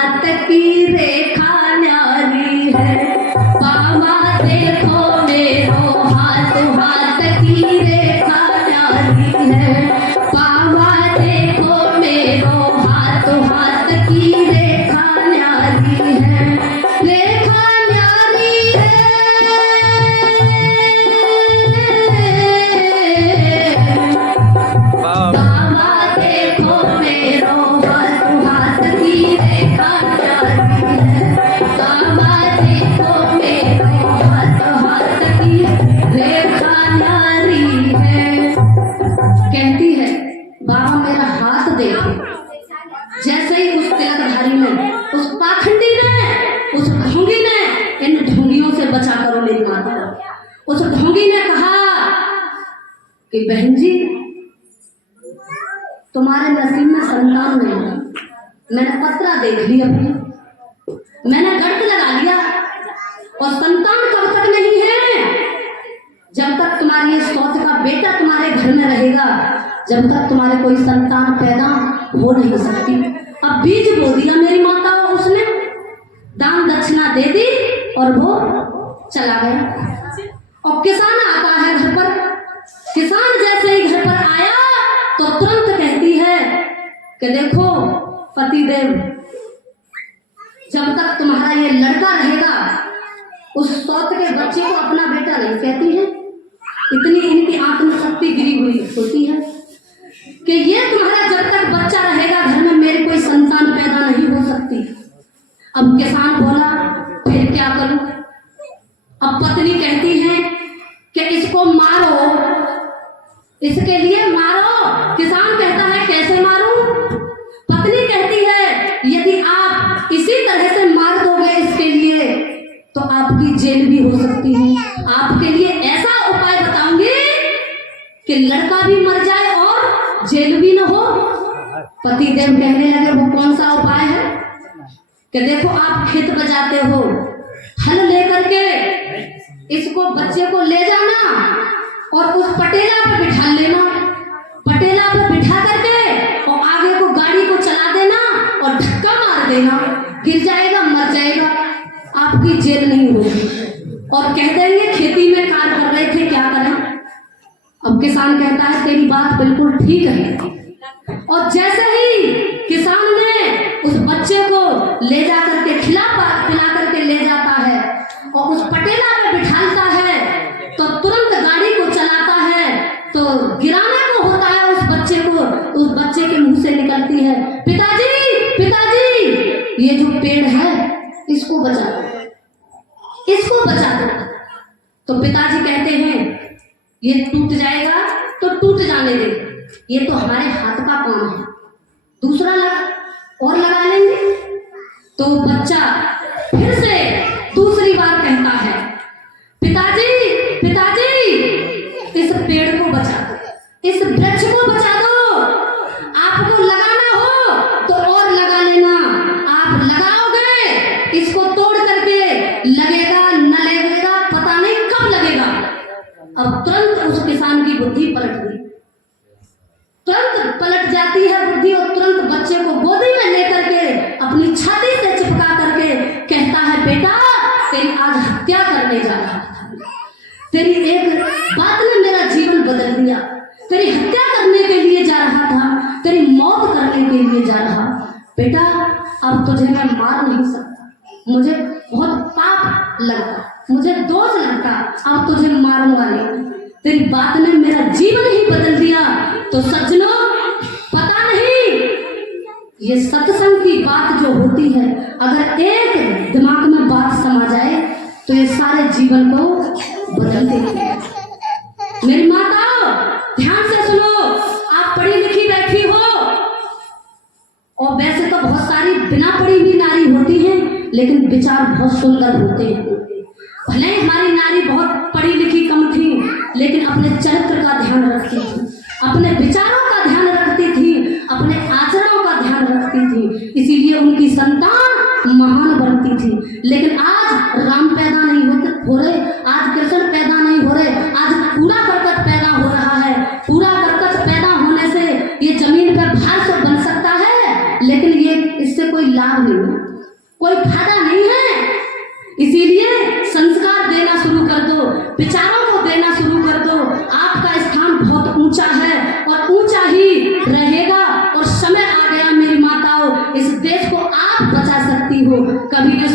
हाथ की रेखा न्यारी है। बाबा देखो मेरो हाथ, हाथ की रेखा न्यारी है। बाबा देखो मेरो हाथ, हाथ की रेखा न्यारी है। रेखा न्यारी है। बाबा देखो मेरो हाथ, हाथ की रेखा न्यारी है। बाबा देखो मेरो हाथ, हाथ की रेखा न्यारी है। कहती है बाबा मेरा हाथ देखो। जैसे ही उस तिलकधारी ने, उस पाखंडी ने, उस ढोंगी ने, इन ढोंगियों से बचा करो मेरी माता को। उस ढोंगी ने कहा कि बहन जी तुम्हारे नसीब में संतान नहीं है। मैंने पत्रा देख लिया, मैंने गर्त लगा लिया, और संतान कब तक नहीं है? जब तक तुम्हारी ये सौत का बेटा तुम्हारे घर में रहेगा, जब तक तुम्हारे कोई संतान पैदा हो नहीं सकती। अब बीज बो दिया मेरी माता को, उसने दान दक्षिणा दे दी और वो चला गया। और किसान आता है घर पर। किसान जैसे ही घर पर आया तो तुरंत कहती है कि देखो पतिदेव, जब तक तुम्हारा ये लड़का रहेगा उस सौत के बच्चे को अपना बेटा नहीं कहती है। इतनी इनकी आत्मशक्ति गिरी हुई होती है कि ये तुम्हारा जब तक बच्चा रहेगा घर में मेरी कोई संतान पैदा नहीं हो सकती। अब किसान बोला फिर क्या करूं? अब पत्नी कहती है कि इसको मारो, इसके लिए मारो। किसान कहता है कैसे मारूं? पत्नी कहती है यदि आप इसी तरह से मार दोगे इसके लिए तो आपकी जेल भी हो सकती है। आपके लिए ऐसा उपाय बताऊंगी कि लड़का भी मर जाए और जेल भी न हो। पतिदेव कहने लगे वो कौन सा उपाय है? कि देखो आप खेत बजाते हो, हल लेकर के इसको बच्चे को ले जाना और उस पटेला पर बिठा लेना। पटेला पर बिठा करके और आगे को गाड़ी को चला देना और धक्का मार देना, गिर जाएगा, मर जाएगा, आपकी जेल नहीं होगी। और कह देंगे खेती में कार्य कर रहे थे, क्या करें? अब किसान कहता है तेरी बात बिल्कुल ठीक है। और जैसे ही किसान ने उस बच्चे को ले जा करके पिला करके ले जाता है और उस पटेला पे बिठाता है तो तुरंत गाड़ी को चलाता है तो गिराने को होता है उस बच्चे को। उस बच्चे के मुंह से निकलती है पिताजी, पिताजी ये जो पेड़ है इसको बचा दो, इसको बचा दो। तो पिताजी कहते हैं ये टूट जाएगा तो टूट जाने दे, ये तो हमारे हाथ का काम है, दूसरा और लगा लेंगे। तो बच्चा फिर से दूसरी बार कहता है पिताजी, पिताजी इस पेड़ को बचा दो, इस वृक्ष को बचा दो। आपको लगाना हो तो और लगा लेना, आप लगाओगे इसको तोड़ करके लगेगा न लगेगा पता नहीं कब लगेगा। अब तुरंत उस किसान की बुद्धि पलट गई, तुरंत पलट जाती है बुद्धि और तुरंत बच्चे को गोदी में लेकर के अपनी छाती से चिपका करके कहता है बेटा तेरी आज हत्या करने जा रहा था, तेरी एक बात ने मेरा जीवन बदल दिया, तेरी हत्या करने के लिए जा रहा था, तेरी मौत करने के लिए जा रहा। बेटा अब तुझे मैं मार नहीं सकता, मुझे बहुत पाप लगता, मुझे दोष लगता, अब तुझे मारूंगा नहीं। तेरी बात ने मेरा जीवन ही बदल दिया। तो सज्जनों पता नहीं ये सत्संग की बात जो होती है अगर एक दिमाग में बात समा जाए तो ये सारे जीवन को बदल देती है। मेरी माताओं ध्यान से सुनो, आप पढ़ी लिखी बैठी हो और वैसे तो बहुत सारी बिना पढ़ी हुई नारी होती हैं लेकिन विचार बहुत सुंदर होते हैं। भले हमारी नारी बहुत पढ़ी लिखी कम थी लेकिन अपने चरित्र का ध्यान रखती थी, अपने विचारों का ध्यान रखती थी, अपने आचरणों का ध्यान रखती थी, इसीलिए उनकी संतान महान बनती थी। लेकिन आज राम पैदा नहीं हो रहे, आज कृष्ण पैदा नहीं हो रहे, आज कूड़ा करकट पैदा हो रहा है। कूड़ा करकट पैदा होने से ये जमीन पर भार से बन सकता है लेकिन ये इससे कोई लाभ नहीं है। कोई फायदा नहीं है। इसीलिए संस्कार देना शुरू कर दो, विचारों को देना शुरू कर दो। आपका स्थान बहुत ऊंचा है और ऊंचा ही रहेगा। और समय आ गया मेरी माताओं, इस देश को आप बचा सकती हो। कभी ने